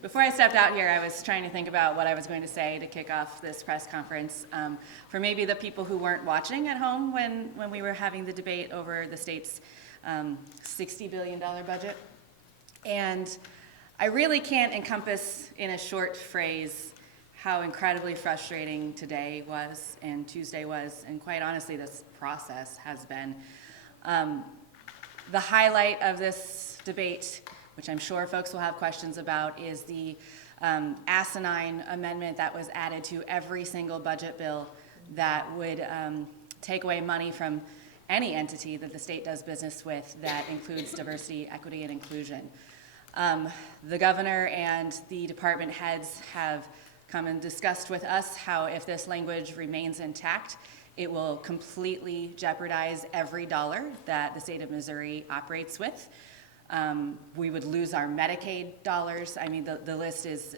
Before I stepped out here, I was trying to think about what I was going to say to kick off this press conference. For maybe the people who weren't watching at home when we were having the debate over the state's $60 billion budget. And I really can't encompass in a short phrase how incredibly frustrating today was and Tuesday was, and quite honestly, this process has been. The highlight of this debate, which I'm sure folks will have questions about, is the asinine amendment that was added to every single budget bill that would take away money from any entity that the state does business with that includes diversity, equity, and inclusion. The governor and the department heads have come and discussed with us how if this language remains intact, it will completely jeopardize every dollar that the state of Missouri operates with. We would lose our Medicaid dollars. I mean, the list is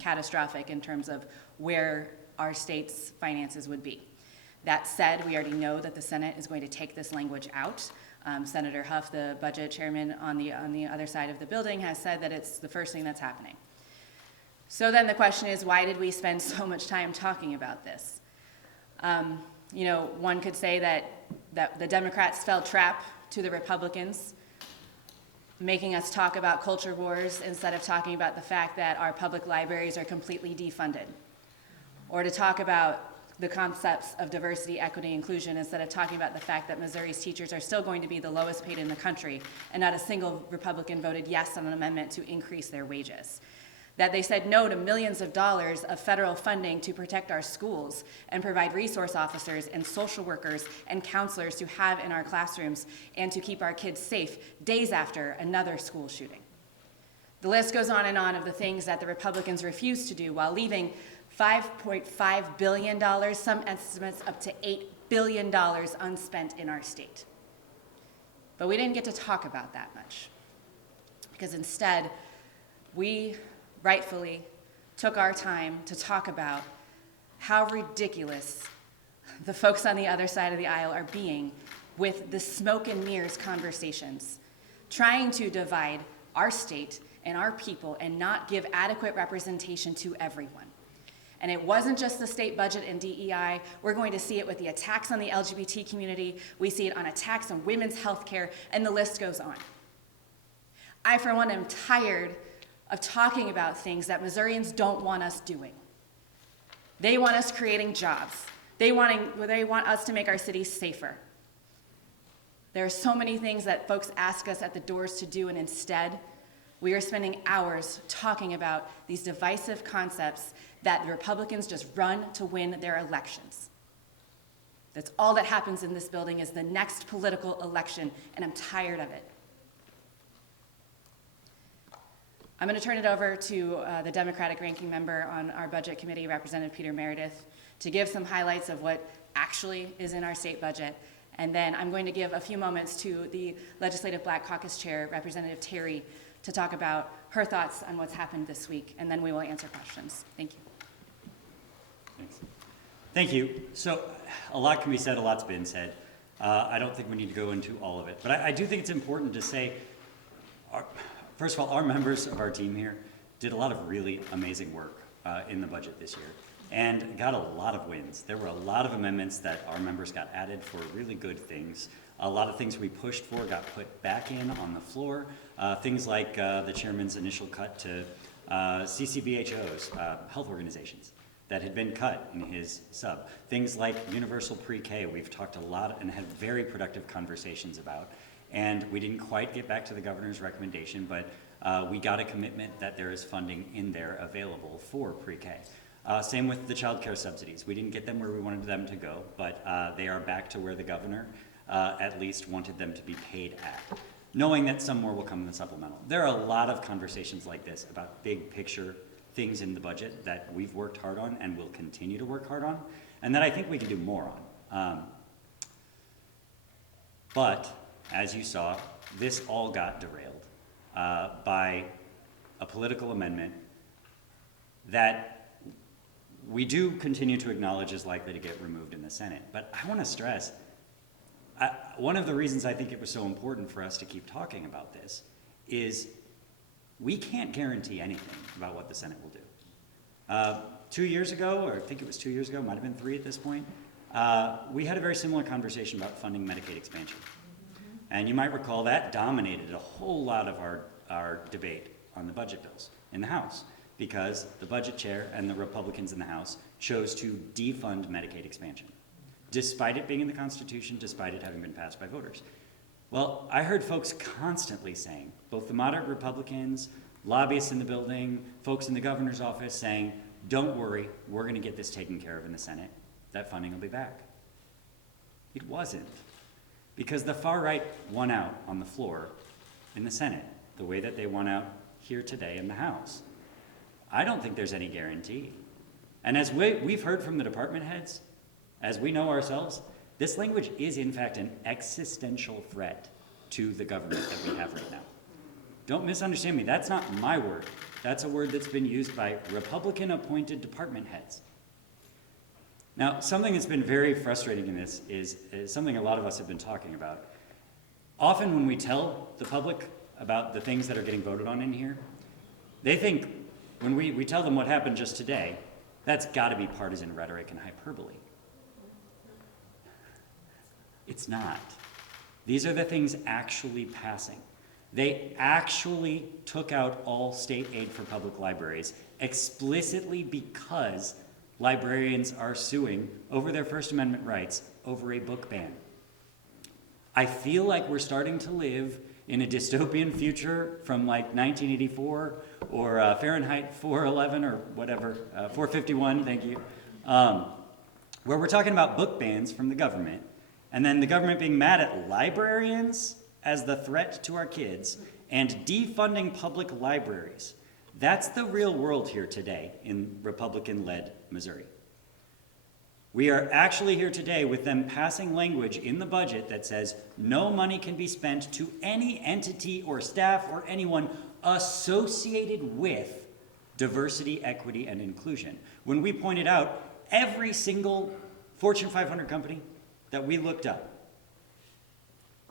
catastrophic in terms of where our state's finances would be. That said, we already know that the Senate is going to take this language out. Senator Huff, the budget chairman on the other side of the building, has said that it's the first thing that's happening. So then the question is, why did we spend so much time talking about this? You know, one could say that the Democrats fell trap to the Republicans, making us talk about culture wars instead of talking about the fact that our public libraries are completely defunded, or to talk about the concepts of diversity, equity, inclusion instead of talking about the fact that Missouri's teachers are still going to be the lowest paid in the country, and not a single Republican voted yes on an amendment to increase their wages. That they said no to millions of dollars of federal funding to protect our schools and provide resource officers and social workers and counselors to have in our classrooms and to keep our kids safe days after another school shooting. The list goes on of the things that the Republicans refused to do while leaving $5.5 billion, some estimates up to $8 billion unspent in our state. But we didn't get to talk about that much, because instead we rightfully took our time to talk about how ridiculous the folks on the other side of the aisle are being with the smoke and mirrors conversations, trying to divide our state and our people and not give adequate representation to everyone. And it wasn't just the state budget and DEI. We're going to see it with the attacks on the LGBT community. We see it on attacks on women's health care, and the list goes on. I, for one, am tired of talking about things that Missourians don't want us doing. They want us creating jobs. They want us to make our cities safer. There are so many things that folks ask us at the doors to do, and instead, we are spending hours talking about these divisive concepts that the Republicans just run to win their elections. That's all that happens in this building is the next political election, and I'm tired of it. I'm going to turn it over to the Democratic ranking member on our budget committee, Representative Peter Meredith, to give some highlights of what actually is in our state budget. And then I'm going to give a few moments to the Legislative Black Caucus Chair, Representative Terry, to talk about her thoughts on what's happened this week, and then we will answer questions. Thank you. Thanks. Thank you. So a lot can be said, a lot's been said. I don't think we need to go into all of it, but I do think it's important to say, first of all, our members of our team here did a lot of really amazing work in the budget this year and got a lot of wins. There were a lot of amendments that our members got added for really good things. A lot of things we pushed for got put back in on the floor. Things like the chairman's initial cut to CCBHOs, health organizations, that had been cut in his sub. Things like universal pre-K, we've talked a lot and had very productive conversations about. And we didn't quite get back to the governor's recommendation, but we got a commitment that there is funding in there available for pre-K. Same with the child care subsidies. We didn't get them where we wanted them to go, but they are back to where the governor at least wanted them to be paid at, knowing that some more will come in the supplemental. There are a lot of conversations like this about big picture things in the budget that we've worked hard on and will continue to work hard on, and that I think we can do more on. But as you saw, this all got derailed by a political amendment that we do continue to acknowledge is likely to get removed in the Senate. But I want to stress, one of the reasons I think it was so important for us to keep talking about this is We can't guarantee anything about what the Senate will do. 2 years ago, or I think it was 2 years ago, might have been 3 at this point, we had a very similar conversation about funding Medicaid expansion. And you might recall that dominated a whole lot of our debate on the budget bills in the House, because the budget chair and the Republicans in the House chose to defund Medicaid expansion, despite it being in the Constitution, despite it having been passed by voters. Well, I heard folks constantly saying, both the moderate Republicans, lobbyists in the building, folks in the governor's office saying, don't worry, we're going to get this taken care of in the Senate. That funding will be back. It wasn't, because the far right won out on the floor in the Senate, the way that they won out here today in the House. I don't think there's any guarantee. And as we've heard from the department heads, as we know ourselves, this language is in fact an existential threat to the government that we have right now. Don't misunderstand me, that's not my word. That's a word that's been used by Republican-appointed department heads. Now, something that's been very frustrating in this is something a lot of us have been talking about. Often when we tell the public about the things that are getting voted on in here, they think, when we tell them what happened just today, that's gotta be partisan rhetoric and hyperbole. It's not. These are the things actually passing. They actually took out all state aid for public libraries explicitly because librarians are suing over their First Amendment rights over a book ban. I feel like we're starting to live in a dystopian future from like 1984 or Fahrenheit 411 or whatever, 451, thank you, where we're talking about book bans from the government, and then the government being mad at librarians as the threat to our kids and defunding public libraries. That's the real world here today in Republican-led Missouri. We are actually here today with them passing language in the budget that says no money can be spent to any entity or staff or anyone associated with diversity, equity, and inclusion. When we pointed out every single Fortune 500 company that we looked up,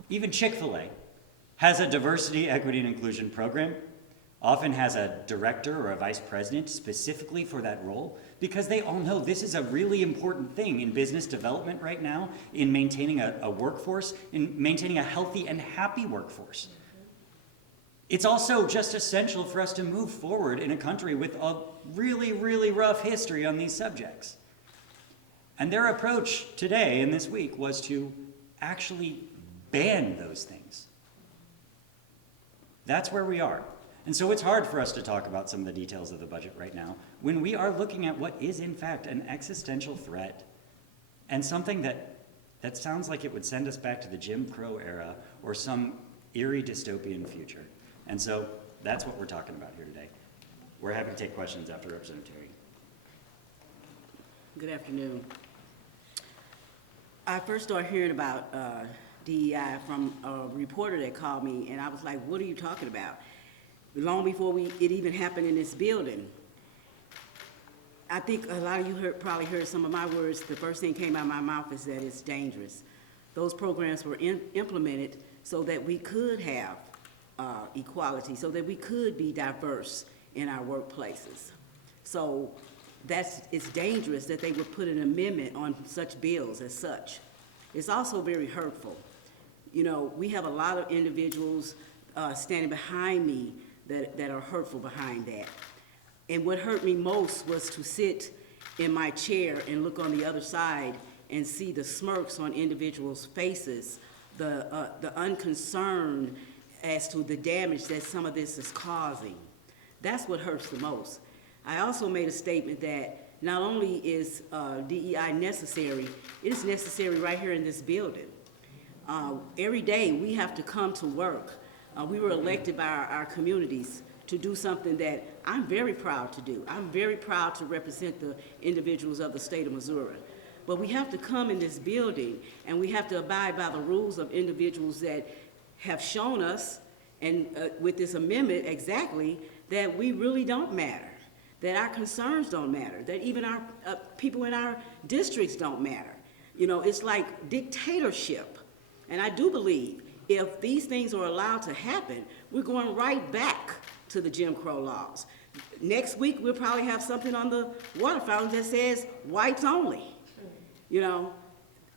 even Chick-fil-A, has a diversity, equity, and inclusion program, often has a director or a vice president specifically for that role, because they all know this is a really important thing in business development right now, in maintaining a workforce, in maintaining a healthy and happy workforce. It's also just essential for us to move forward in a country with a really, really rough history on these subjects. And their approach today and this week was to actually ban those things. That's where we are. And so it's hard for us to talk about some of the details of the budget right now when we are looking at what is in fact an existential threat and something that sounds like it would send us back to the Jim Crow era or some eerie dystopian future. And so that's what we're talking about here today. We're happy to take questions after Representative Terry. Good afternoon. I first started hearing about DEI from a reporter that called me, and I was like, what are you talking about? Long before it even happened in this building. I think a lot of you probably heard some of my words. The first thing came out of my mouth is that it's dangerous. Those programs were implemented so that we could have equality, so that we could be diverse in our workplaces. So it's dangerous that they would put an amendment on such bills as such. It's also very hurtful. You know, we have a lot of individuals standing behind me that are hurtful behind that. And what hurt me most was to sit in my chair and look on the other side and see the smirks on individuals' faces, the unconcern as to the damage that some of this is causing. That's what hurts the most. I also made a statement that not only is DEI necessary, it is necessary right here in this building. Every day we have to come to work. We were elected by our communities to do something that I'm very proud to do. I'm very proud to represent the individuals of the state of Missouri. But we have to come in this building and we have to abide by the rules of individuals that have shown us, and with this amendment exactly, that we really don't matter, that our concerns don't matter, that even our people in our districts don't matter. You know, it's like dictatorship. And I do believe if these things are allowed to happen, we're going right back to the Jim Crow laws. Next week, we'll probably have something on the water fountain that says whites only. You know,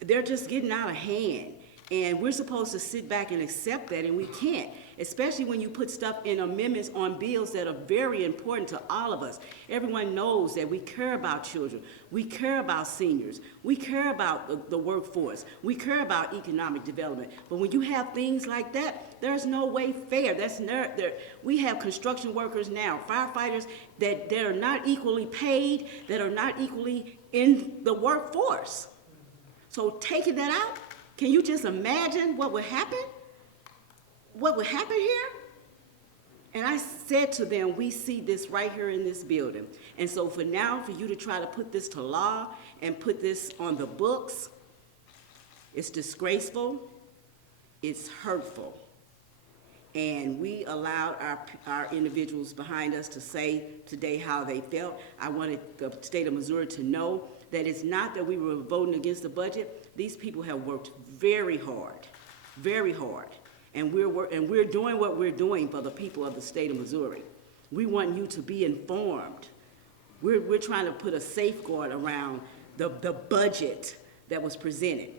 they're just getting out of hand. And we're supposed to sit back and accept that, and we can't, especially when you put stuff in amendments on bills that are very important to all of us. Everyone knows that we care about children. We care about seniors. We care about the workforce. We care about economic development. But when you have things like that, there's no way fair. We have construction workers now, firefighters that are not equally paid, that are not equally in the workforce. So taking that out, can you just imagine what would happen? What would happen here? And I said to them, we see this right here in this building. And so for now, for you to try to put this to law and put this on the books, it's disgraceful, it's hurtful. And we allowed our individuals behind us to say today how they felt. I wanted the state of Missouri to know that it's not that we were voting against the budget. These people have worked very hard, and we're doing what we're doing for the people of the state of Missouri. We want you to be informed. We're trying to put a safeguard around the budget that was presented.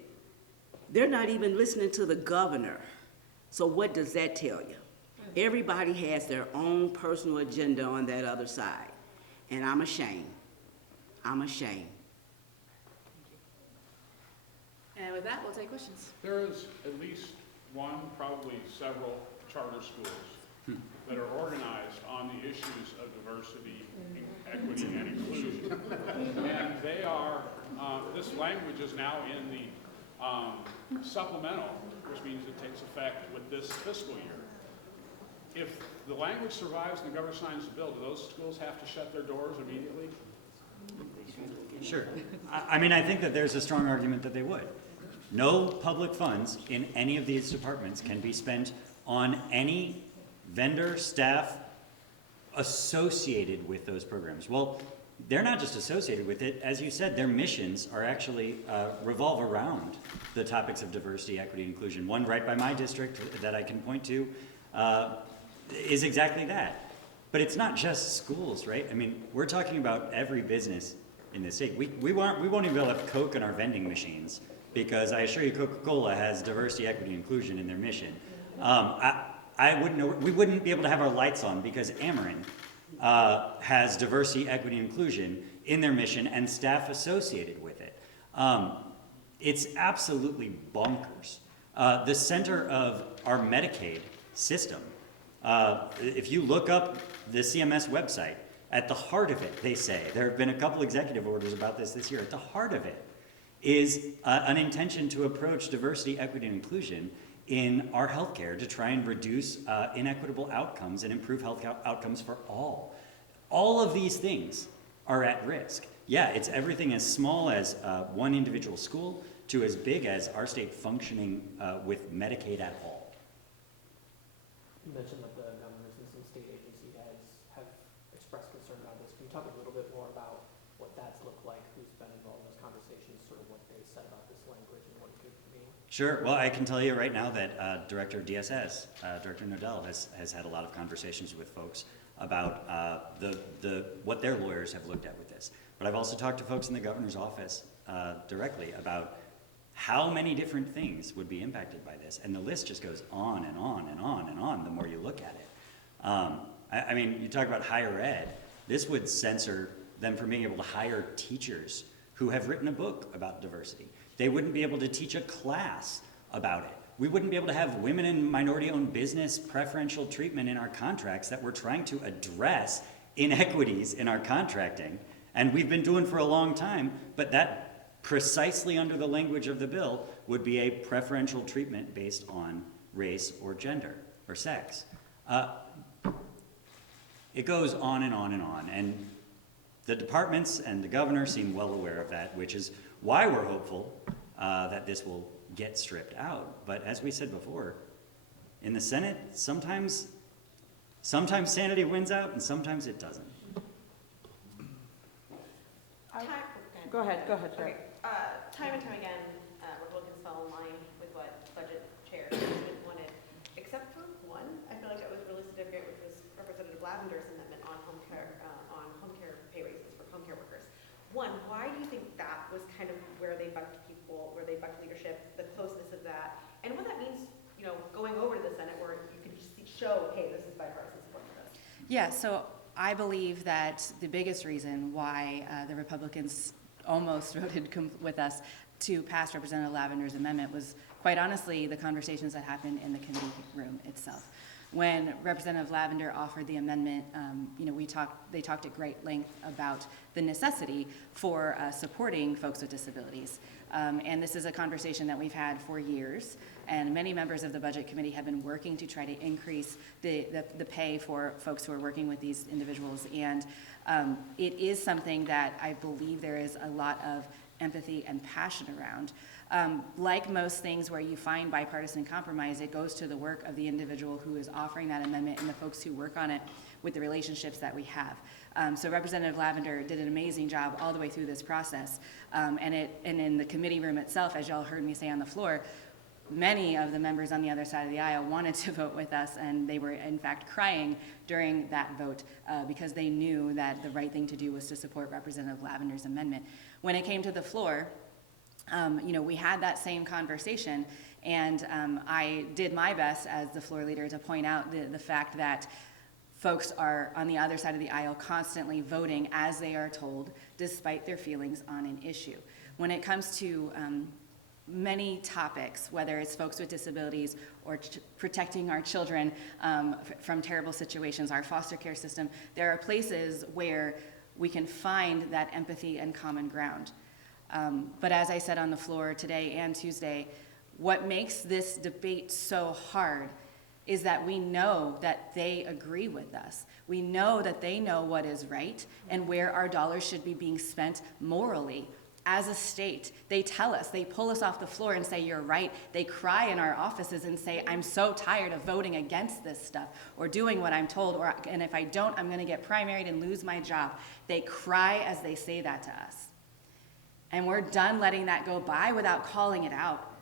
They're not even listening to the governor. So what does that tell you? Everybody has their own personal agenda on that other side, and I'm ashamed. I'm ashamed. And with that, we'll take questions. There is at least one, probably several charter schools that are organized on the issues of diversity, equity, and inclusion. And they are, this language is now in the supplemental, which means it takes effect with this fiscal year. If the language survives and the governor signs the bill, do those schools have to shut their doors immediately? Sure. I mean, I think that there's a strong argument that they would. No public funds in any of these departments can be spent on any vendor, staff associated with those programs. Well, they're not just associated with it. As you said, their missions are actually revolve around the topics of diversity, equity, inclusion. One right by my district that I can point to is exactly that. But it's not just schools, right? I mean, we're talking about every business in the state. We won't even be able to have Coke in our vending machines because I assure you Coca-Cola has diversity, equity, inclusion in their mission. I wouldn't know, we wouldn't be able to have our lights on because Ameren has diversity, equity, inclusion in their mission and staff associated with it. It's absolutely bonkers. The center of our Medicaid system, if you look up the CMS website, at the heart of it, they say, there have been a couple executive orders about this year, at the heart of it is an intention to approach diversity, equity, and inclusion in our healthcare to try and reduce inequitable outcomes and improve health outcomes for all. All of these things are at risk. Yeah, it's everything as small as one individual school to as big as our state functioning with Medicaid at all. You mentioned that the governors and some state agency heads have expressed concern about this. Can you talk a little bit more about what that's looked like, who's been involved in those conversations, sort of what they said about this language and what it could mean? Sure. Well, I can tell you right now that Director of DSS, Director Nodell, has had a lot of conversations with folks about what their lawyers have looked at with this. But I've also talked to folks in the governor's office directly about how many different things would be impacted by this. And the list just goes on and on and on and on the more you look at it. I mean, you talk about higher ed. This would censor them from being able to hire teachers who have written a book about diversity. They wouldn't be able to teach a class about it. We wouldn't be able to have women and minority-owned business preferential treatment in our contracts that we're trying to address inequities in our contracting. And we've been doing for a long time, but that precisely under the language of the bill would be a preferential treatment based on race or gender or sex. It goes on and on and on. And the departments and the governor seem well aware of that, which is why we're hopeful that this will get stripped out. But as we said before, in the Senate, sometimes sanity wins out and sometimes it doesn't. Go ahead, sorry. Time and time again, Republicans fell in line with what budget chair wanted, except for one. I feel like that was really significant, which was Representative home care pay raises for home care workers. One, why do you think that was kind of where they bucked leadership, the closeness of that, and what that means, going over to the Senate where you can just show, hey, this is bipartisan support for this? Yeah, so I believe that the biggest reason why the Republicans almost voted with us to pass Representative Lavender's amendment was, quite honestly, the conversations that happened in the committee room itself. When Representative Lavender offered the amendment, they talked at great length about the necessity for supporting folks with disabilities. And this is a conversation that we've had for years, and many members of the Budget Committee have been working to try to increase the pay for folks who are working with these individuals. And it is something that I believe there is a lot of empathy and passion around. Like most things where you find bipartisan compromise, it goes to the work of the individual who is offering that amendment and the folks who work on it with the relationships that we have. So Representative Lavender did an amazing job all the way through this process. And in the committee room itself, as y'all heard me say on the floor, many of the members on the other side of the aisle wanted to vote with us, and they were in fact crying during that vote because they knew that the right thing to do was to support Representative Lavender's amendment. When it came to the floor, we had that same conversation, and I did my best as the floor leader to point out the fact that folks are on the other side of the aisle constantly voting as they are told, despite their feelings on an issue. When it comes to many topics, whether it's folks with disabilities or protecting our children from terrible situations, our foster care system, there are places where we can find that empathy and common ground. But as I said on the floor today and Tuesday, what makes this debate so hard is that we know that they agree with us. We know that they know what is right and where our dollars should be being spent morally. As a state, they tell us, they pull us off the floor and say, you're right. They cry in our offices and say, I'm so tired of voting against this stuff or doing what I'm told, and if I don't, I'm gonna get primaried and lose my job. They cry as they say that to us. And we're done letting that go by without calling it out.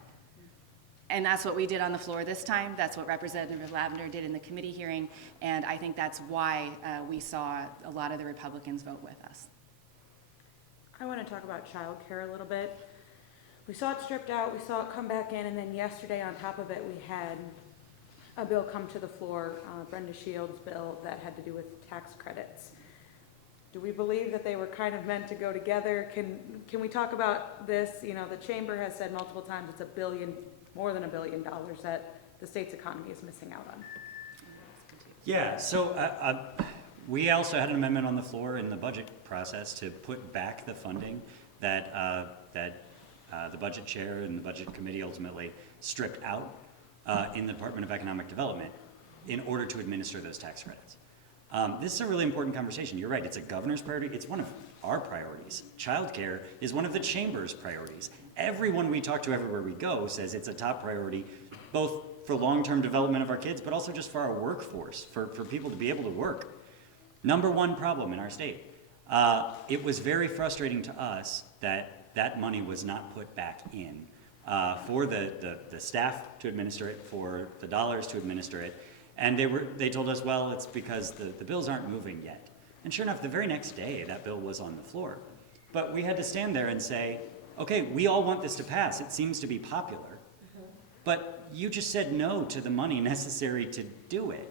And that's what we did on the floor this time. That's what Representative Lavender did in the committee hearing. And I think that's why we saw a lot of the Republicans vote with us. I want to talk about childcare a little bit. We saw it stripped out, we saw it come back in, and then yesterday on top of it, we had a bill come to the floor, Brenda Shields' bill that had to do with tax credits. Do we believe that they were kind of meant to go together? Can we talk about this? The chamber has said multiple times it's more than $1 billion that the state's economy is missing out on. Yeah, so we also had an amendment on the floor in the budget process to put back the funding that the budget chair and the budget committee ultimately stripped out in the Department of Economic Development in order to administer those tax credits. This is a really important conversation. You're right, it's a governor's priority. It's one of our priorities. Childcare is one of the chamber's priorities. Everyone we talk to everywhere we go says it's a top priority, both for long-term development of our kids, but also just for our workforce, for people to be able to work. Number one problem in our state. It was very frustrating to us that that money was not put back in for the staff to administer it, for the dollars to administer it. And they told us, well, it's because the bills aren't moving yet. And sure enough, the very next day, that bill was on the floor. But we had to stand there and say, okay, we all want this to pass. It seems to be popular. But you just said no to the money necessary to do it.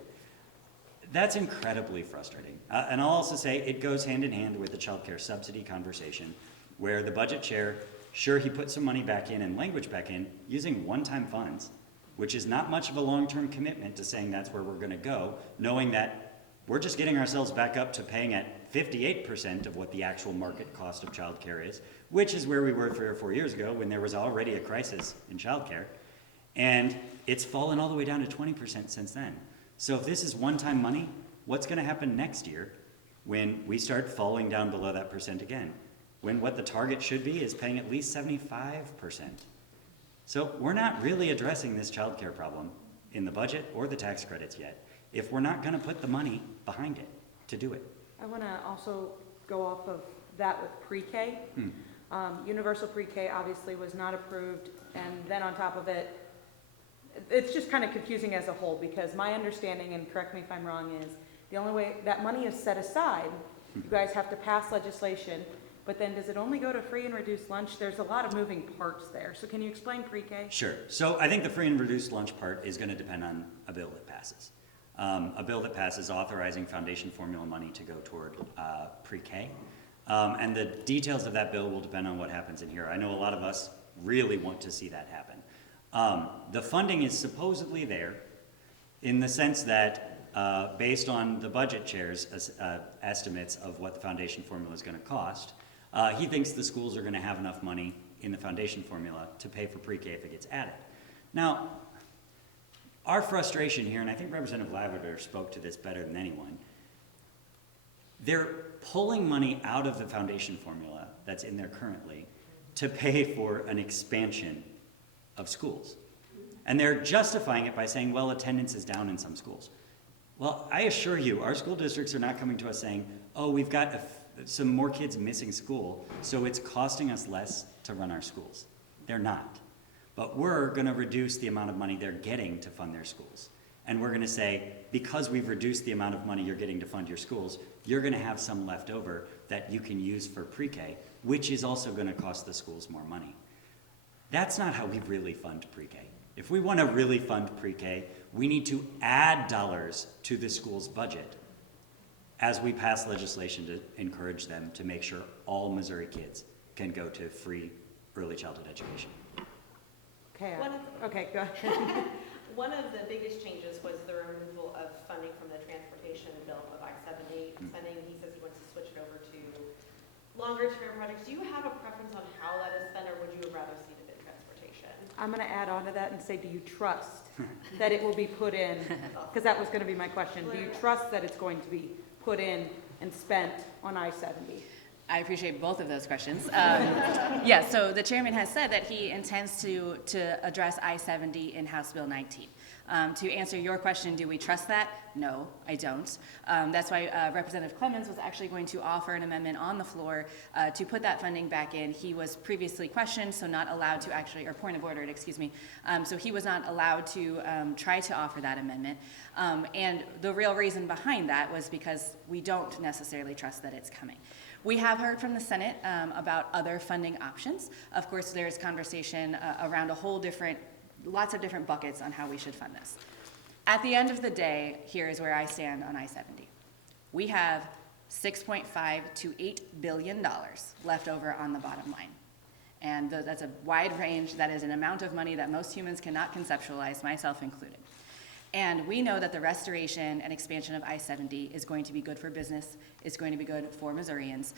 That's incredibly frustrating. And I'll also say it goes hand in hand with the child care subsidy conversation, where the budget chair, sure, he put some money back in and language back in using one-time funds, which is not much of a long-term commitment to saying that's where we're going to go, knowing that we're just getting ourselves back up to paying at 58% of what the actual market cost of childcare is, which is where we were 3 or 4 years ago when there was already a crisis in childcare. And it's fallen all the way down to 20% since then. So if this is one-time money, what's going to happen next year when we start falling down below that percent again? When what the target should be is paying at least 75%. So we're not really addressing this child care problem in the budget or the tax credits yet, if we're not going to put the money behind it to do it. I want to also go off of that with pre-K. Universal pre-K obviously was not approved, and then on top of it, it's just kind of confusing as a whole, because my understanding, and correct me if I'm wrong, is The only way, that money is set aside, you guys have to pass legislation, but then does it only go to free and reduced lunch? There's a lot of moving parts there, so can you explain pre-K? Sure. So I think the free and reduced lunch part is going to depend on a bill that passes. A bill that passes authorizing foundation formula money to go toward pre-K. And the details of that bill will depend on what happens in here. I know a lot of us really want to see that happen. The funding is supposedly there in the sense that based on the budget chair's estimates of what the foundation formula is going to cost, he thinks the schools are going to have enough money in the foundation formula to pay for pre-K if it gets added. Now, our frustration here, and I think Representative Lavender spoke to this better than anyone, they're pulling money out of the foundation formula that's in there currently to pay for an expansion of schools. And they're justifying it by saying, well, attendance is down in some schools. Well, I assure you, our school districts are not coming to us saying, oh, we've got some more kids missing school, so it's costing us less to run our schools. They're not. But we're going to reduce the amount of money they're getting to fund their schools. And we're going to say, because we've reduced the amount of money you're getting to fund your schools, you're going to have some left over that you can use for pre-K, which is also going to cost the schools more money. That's not how we really fund pre-K. If we want to really fund pre-K, we need to add dollars to the school's budget as we pass legislation to encourage them to make sure all Missouri kids can go to free early childhood education. Okay, One of okay, go ahead. One of the biggest changes was the removal of funding from the transportation bill of I-70 spending. He says he wants to switch it over to longer-term projects. Do you have a preference on how that is spent, or would you rather see it in transportation? I'm gonna add on to that and say, do you trust that it will be put in? Because that was gonna be my question. Do you trust that it's going to be put in and spent on I-70? I appreciate both of those questions. Yeah, so the chairman has said that he intends to address I-70 in House Bill 19. To answer your question, do we trust that? No, I don't. That's why Representative Clemens was actually going to offer an amendment on the floor to put that funding back in. He was previously questioned, so not allowed to actually, or point of order, excuse me. So he was not allowed to try to offer that amendment. And the real reason behind that was because we don't necessarily trust that it's coming. We have heard from the Senate about other funding options. Of course, there's conversation around lots of different buckets on how we should fund this. At the end of the day, here is where I stand on I-70. We have $6.5 to $8 billion left over on the bottom line. And that's a wide range. That is an amount of money that most humans cannot conceptualize, myself included. And we know that the restoration and expansion of I-70 is going to be good for business. It's going to be good for Missourians.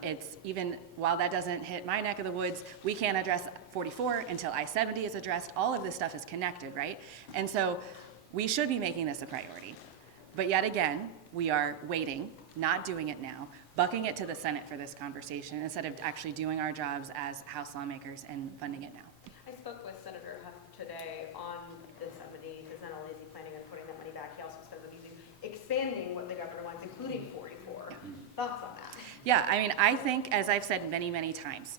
It's even, while that doesn't hit my neck of the woods, we can't address 44 until I-70 is addressed. All of this stuff is connected, right? And so we should be making this a priority. But yet again, we are waiting, not doing it now, bucking it to the Senate for this conversation instead of actually doing our jobs as House lawmakers and funding it now. I spoke with Senator Huff today on the 70, because not only is he planning on putting that money back, he also said that he's expanding what the governor wants, including 44. Thoughts on that? Yeah, I mean, I think, as I've said many, many times,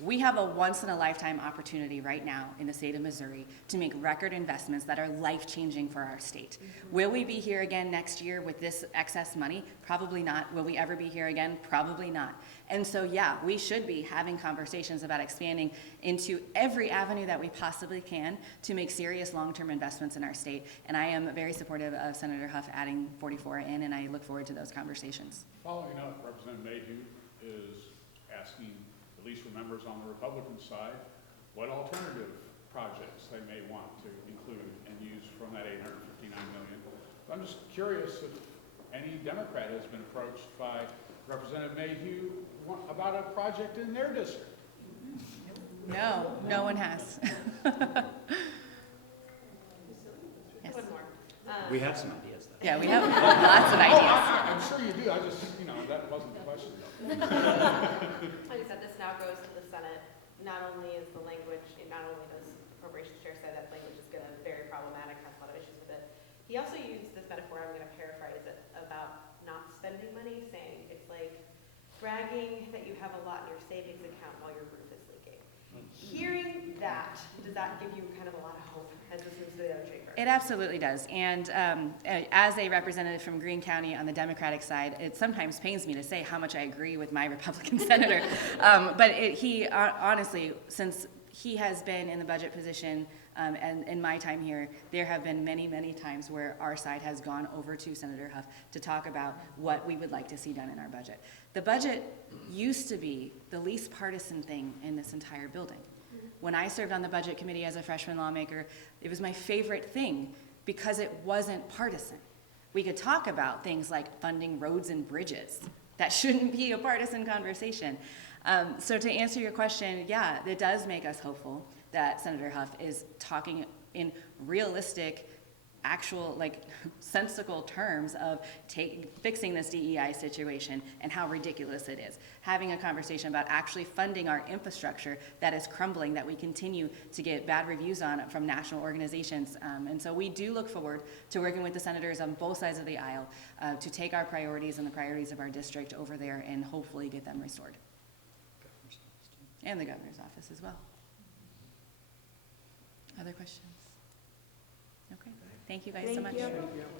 we have a once-in-a-lifetime opportunity right now in the state of Missouri to make record investments that are life-changing for our state. Will we be here again next year with this excess money? Probably not. Will we ever be here again? Probably not. And so, yeah, we should be having conversations about expanding into every avenue that we possibly can to make serious long-term investments in our state. And I am very supportive of Senator Huff adding 44 in, and I look forward to those conversations. Following up, Representative Mayhew is asking, at least for members on the Republican side, what alternative projects they may want to include and use from that $859 million. I'm just curious if any Democrat has been approached by Representative Mayhew about a project in their district. No, no one has. Yes. One more. We have some ideas, though. Yeah, we have lots of ideas. I'm sure you do. I just, that wasn't the question. Like I said, this now goes to the Senate. Not only is the language, not only does appropriations chair say that language is going to be very problematic, has a lot of issues with it. He also used this metaphor, I'm going to paraphrase it, about not spending money, saying it's like bragging that you have a lot in your savings account while your roof is leaking. Hearing that, does that give you kind of a lot of hope as this moves to the other chamber? It absolutely does. And as a representative from Greene County on the Democratic side, it sometimes pains me to say how much I agree with my Republican senator. But he honestly, since he has been in the budget position, and in my time here, there have been many, many times where our side has gone over to Senator Huff to talk about what we would like to see done in our budget. The budget used to be the least partisan thing in this entire building. When I served on the budget committee as a freshman lawmaker, it was my favorite thing because it wasn't partisan. We could talk about things like funding roads and bridges. That shouldn't be a partisan conversation. So to answer your question, yeah, it does make us hopeful that Senator Huff is talking in realistic, actual, like, sensical terms of fixing this DEI situation and how ridiculous it is. Having a conversation about actually funding our infrastructure that is crumbling, that we continue to get bad reviews on from national organizations. And so we do look forward to working with the senators on both sides of the aisle to take our priorities and the priorities of our district over there and hopefully get them restored. And the governor's office as well. Other questions? Okay, thank you guys so much. Thank you.